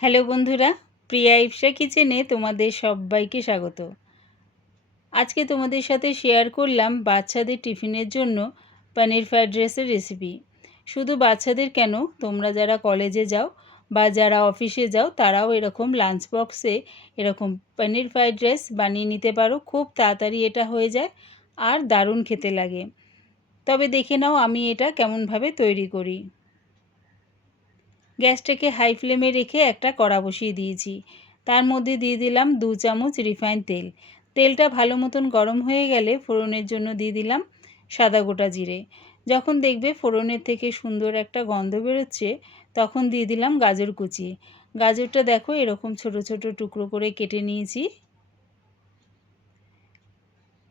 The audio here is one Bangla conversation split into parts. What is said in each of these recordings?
হ্যালো বন্ধুরা, প্রিয়া ইপসা কিচেনে তোমাদের সবাইকে স্বাগত। আজকে তোমাদের সাথে শেয়ার করলাম বাচ্চাদের টিফিনের জন্য পনির ফ্রাইড রাইসের রেসিপি। শুধু বাচ্চাদের কেন, তোমরা যারা কলেজে যাও বা যারা অফিসে যাও তারাও এরকম লাঞ্চ বক্সে এরকম পনির ফ্রাইড রাইস বানিয়ে নিতে পারো। খুব তাড়াতাড়ি এটা হয়ে যায় আর দারুণ খেতে লাগে। তবে দেখে নাও আমি এটা কেমনভাবে তৈরি করি। গ্যাসটাকে হাই ফ্লেমে রেখে একটা কড়া বসিয়ে দিয়েছি। তার মধ্যে দিয়ে দিলাম 2 চামচ রিফাইন তেল। তেলটা ভালো মতন গরম হয়ে গেলে ফোড়নের জন্য দিয়ে দিলাম সাদা গোটা জিরে। যখন দেখবে ফোড়নের থেকে সুন্দর একটা গন্ধ বেরোচ্ছে তখন দিয়ে দিলাম গাজর কুচি। গাজরটা দেখো এরকম ছোট ছোট টুকরো করে কেটে নিয়েছি।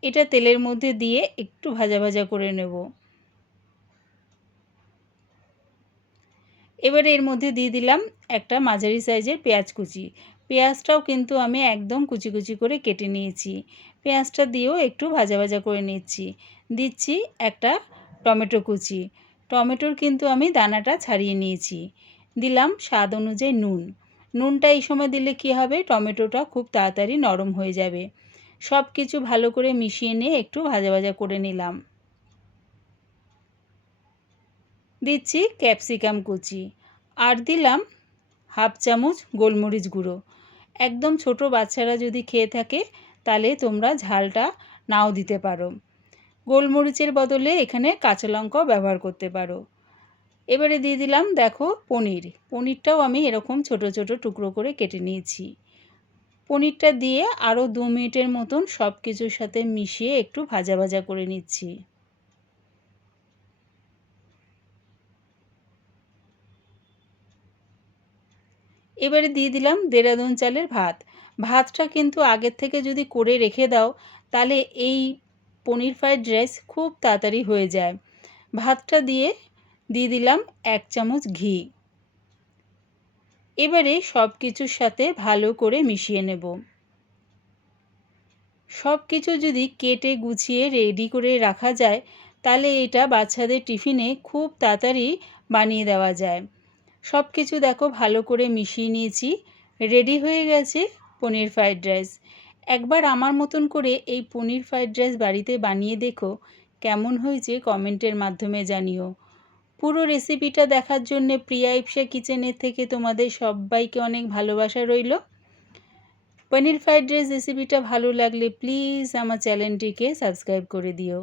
এটা তেলের মধ্যে দিয়ে একটু ভাজা ভাজা করে নেব। এবারে এর মধ্যে দিয়ে দিলাম একটা মাঝারি সাইজের পেঁয়াজ কুচি। পেঁয়াজটাও কিন্তু আমি একদম কুচি কুচি করে কেটে নিয়েছি। পেঁয়াজটা দিয়েও একটু ভাজা ভাজা করে নিচ্ছি। দিচ্ছি একটা টমেটো কুচি। টমেটোর কিন্তু আমি দানাটা ছাড়িয়ে নিয়েছি। দিলাম স্বাদ অনুযায়ী নুন। নুনটা এই সময় দিলে কি হবে, টমেটোটা খুব তাড়াতাড়ি নরম হয়ে যাবে। সব কিছু ভালো করে মিশিয়ে নিয়ে একটু ভাজা ভাজা করে নিলাম। দিচ্ছি ক্যাপসিকাম কুচি আর দিলাম হাফ চামচ গোলমরিচ গুঁড়ো। একদম ছোট বাচ্চারা যদি খেয়ে থাকে তাহলে তোমরা ঝালটা নাও দিতে পারো। গোলমরিচের বদলে এখানে কাঁচা লঙ্কাও ব্যবহার করতে পারো। এবারে দিয়ে দিলাম দেখো পনিরটাও আমি এরকম ছোট ছোট টুকরো করে কেটে নিয়েছি। পনিরটা দিয়ে আরও 2 মিনিটের মতন সব কিছুর সাথে মিশিয়ে একটু ভাজা ভাজা করে নিচ্ছি। এবারে দিয়ে দিলাম দেরাদুন চালের ভাত। ভাতটা কিন্তু আগের থেকে যদি করে রেখে দাও তাহলে এই পনির ফ্রাইড রাইস খুব তাড়াতাড়ি হয়ে যায়। ভাতটা দিয়ে দিলাম 1 চামচ ঘি। এবারে সব কিছুর সাথে ভালো করে মিশিয়ে নেব। সব কিছু যদি কেটে গুছিয়ে রেডি করে রাখা যায় তাহলে এটা বাচ্চাদের টিফিনে খুব তাড়াতাড়ি বানিয়ে দেওয়া যায়। সব কিছু দেখো ভালো করে মিশিয়ে নিয়েছি। রেডি হয়ে গেছে পনির ফ্রাইড রাইস। একবার আমার মতন করে এই পনির ফ্রাইড রাইস বাড়িতে বানিয়ে দেখো, কেমন হয়েছে কমেন্টের মাধ্যমে জানিও। পুরো রেসিপিটা দেখার জন্য প্রিয়া ইপসা কিচেনের থেকে তোমাদের সবাইকে অনেক ভালোবাসা রইল। পনির ফ্রাইড রাইস রেসিপিটা ভালো লাগলে প্লিজ আমার চ্যানেলটিকে সাবস্ক্রাইব করে দিও।